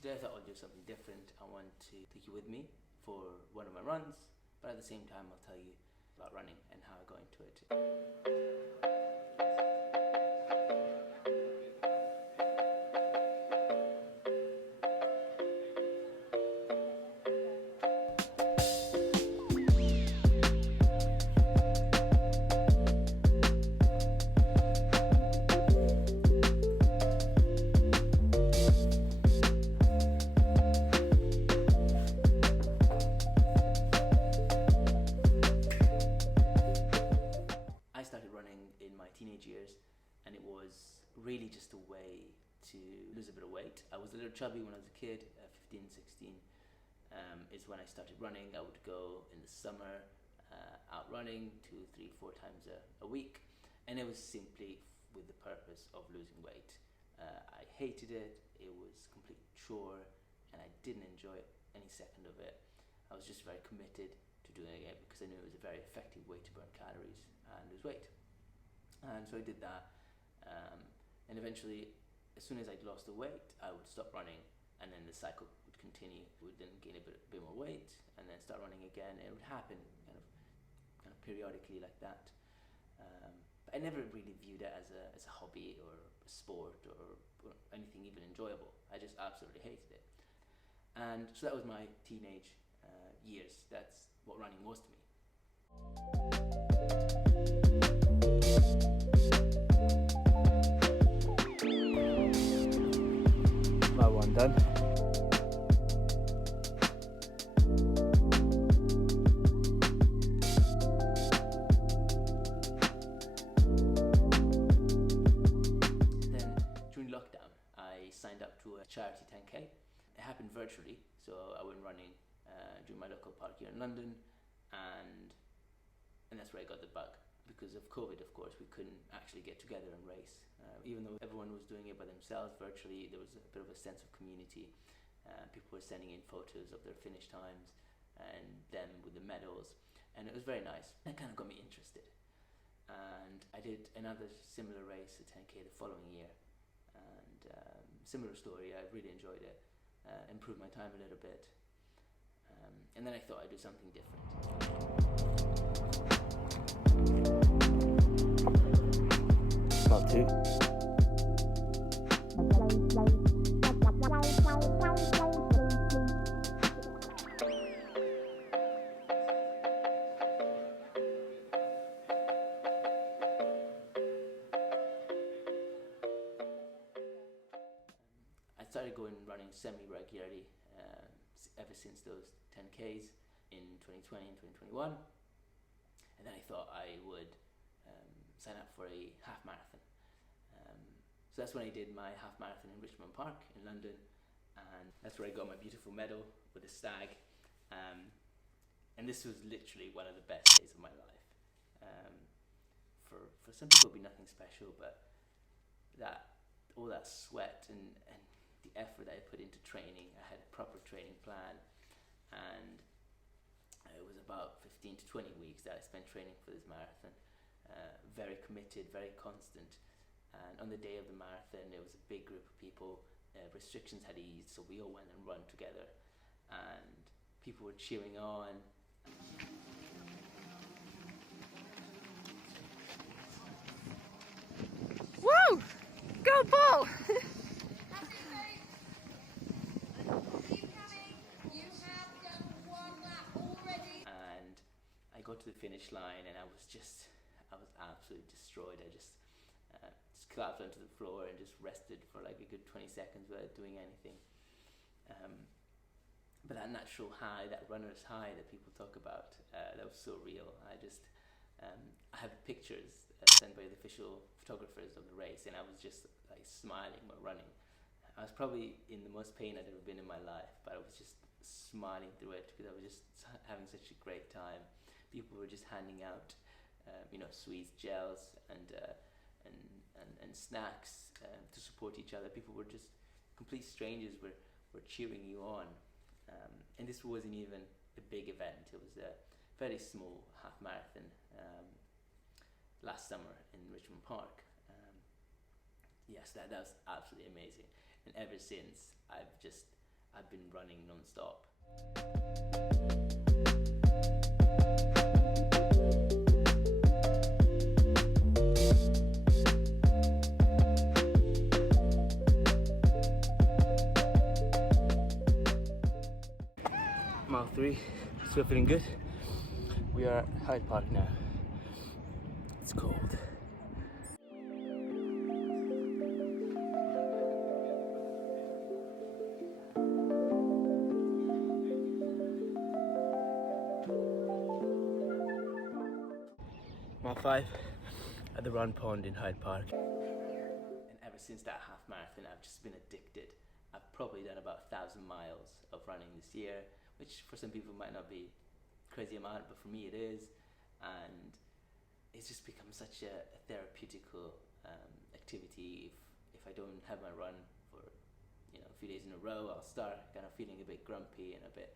Today I thought I'll do something different. I want to take you with me for one of my runs, but at the same time I'll tell you about running and how I got into it. I started running in my teenage years, and it was really just a way to lose a bit of weight. I was a little chubby when I was a kid, 15, 16 is when I started running. I would go in the summer out running 2, 3, 4 times a week, and it was simply with the purpose of losing weight. I hated it, it was a complete chore, and I didn't enjoy any second of it. I was just very committed to doing it because I knew it was a very effective way to burn calories and lose weight. And so I did that, and eventually, as soon as I'd lost the weight, I would stop running, and then the cycle would continue. Would then gain a bit more weight, and then start running again. And it would happen kind of periodically like that. But I never really viewed it as a hobby or a sport or anything even enjoyable. I just absolutely hated it. And so that was my teenage years. That's what running was to me. That one done. Then during lockdown, I signed up to a charity 10K. It happened virtually, so I went running during my local park here in London, and that's where I got the bug. Because of COVID, of course, we couldn't actually get together and race. Even though everyone was doing it by themselves virtually, there was a bit of a sense of community. People were sending in photos of their finish times and them with the medals, and it was very nice. That kind of got me interested. And I did another similar race, a 10K, the following year. And similar story, I really enjoyed it. Improved my time a little bit. And then I thought I'd do something different. Part 2. I started going running semi-regularly ever since those 10Ks in 2020 and 2021. And then I thought I would sign up for a half marathon. So that's when I did my half marathon in Richmond Park in London, and that's where I got my beautiful medal with a stag. And this was literally one of the best days of my life. For some people it'll be nothing special, but all that sweat and the effort that I put into training, I had a proper training plan, and it was about 15 to 20 weeks that I spent training for this marathon. Very committed, very constant. And on the day of the marathon, it was a big group of people. Restrictions had eased, so we all went and run together, and people were cheering on. Woo! Go Ball! And I got to the finish line, and I was absolutely destroyed. I just collapsed onto the floor and just rested for like a good 20 seconds without doing anything. But that natural high, that runner's high that people talk about, that was so real. I have pictures sent by the official photographers of the race, and I was just like smiling while running. I was probably in the most pain I'd ever been in my life, but I was just smiling through it because I was just having such a great time. People were just handing out, sweets, gels, and snacks to support each other. People were just complete strangers were cheering you on. And this wasn't even a big event. It was a very small half marathon last summer in Richmond Park. Yes, that was absolutely amazing. And ever since, I've just I've been running non-stop. Mile 3, still feeling good. We are at Hyde Park now. It's cold. Mile 5 at the Run Pond in Hyde Park. And ever since that half marathon, I've just been addicted. I've probably done about 1,000 miles of running this year, which for some people might not be a crazy amount, but for me it is. And it's just become such a therapeutical activity. If I don't have my run for a few days in a row, I'll start kind of feeling a bit grumpy and a bit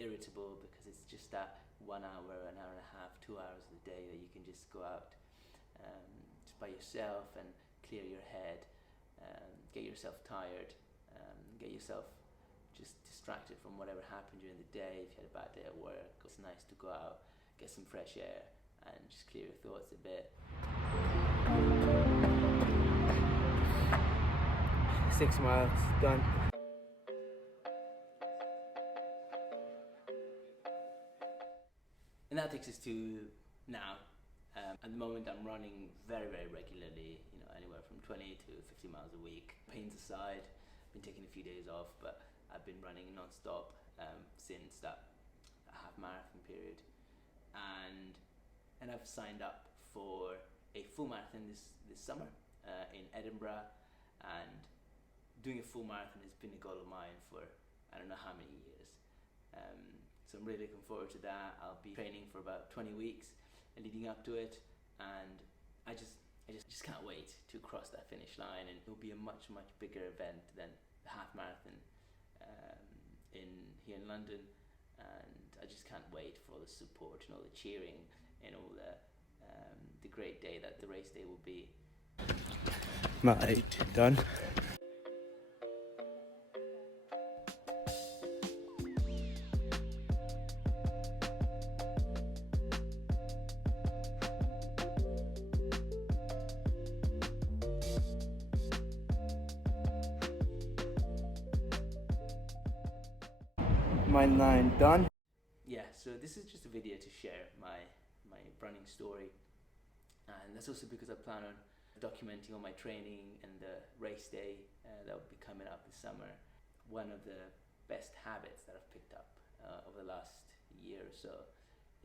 irritable, because it's just that 1 hour, an hour and a half, 2 hours of the day that you can just go out just by yourself and clear your head, get yourself tired, get yourself just distracted from whatever happened during the day. If you had a bad day at work, it's nice to go out, get some fresh air and just clear your thoughts a bit. 6 miles done. And that takes us to now. At the moment I'm running very, very regularly, anywhere from 20 to 50 miles a week. Pains aside, been taking a few days off, but I've been running non-stop since that half marathon period. And I've signed up for a full marathon this summer in Edinburgh, and doing a full marathon has been a goal of mine for I don't know how many years. So I'm really looking forward to that. I'll be training for about 20 weeks leading up to it, and I just can't wait to cross that finish line, and it'll be a much, much bigger event than the half marathon here in London, and I just can't wait for all the support and all the cheering and all the great day that the race day will be. Mile 8 done. Mile 9 done. Yeah, so this is just a video to share my running story, and that's also because I plan on documenting all my training and the race day that will be coming up this summer. One of the best habits that I've picked up over the last year or so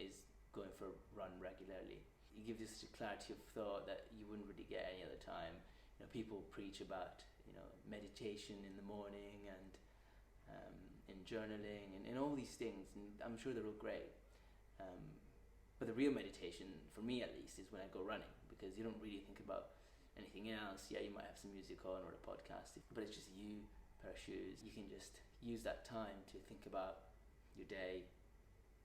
is going for a run regularly. It gives you such a clarity of thought that you wouldn't really get any other time. People preach about meditation in the morning and journaling and all these things, and I'm sure they're all great. But the real meditation, for me at least, is when I go running, because you don't really think about anything else. Yeah, you might have some music on or a podcast, but it's just you, a pair of shoes. You can just use that time to think about your day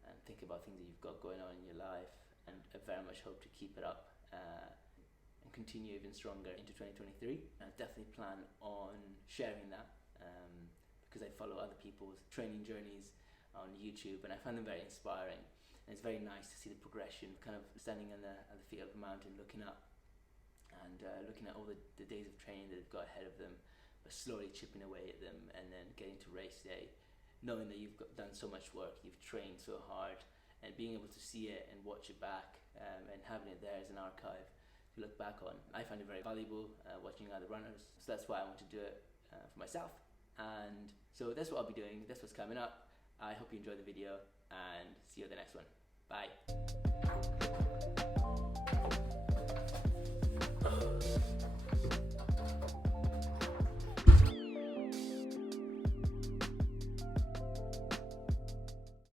and think about things that you've got going on in your life, and I very much hope to keep it up and continue even stronger into 2023. I definitely plan on sharing that because I follow other people's training journeys on YouTube, and I find them very inspiring. And it's very nice to see the progression, kind of standing at the feet of a mountain, looking up and looking at all the days of training that they've got ahead of them, but slowly chipping away at them, and then getting to race day, knowing that you've done so much work, you've trained so hard, and being able to see it and watch it back and having it there as an archive to look back on. I find it very valuable watching other runners, so that's why I want to do it for myself. And so that's what I'll be doing, that's what's coming up. I hope you enjoyed the video, and see you at the next one. Bye.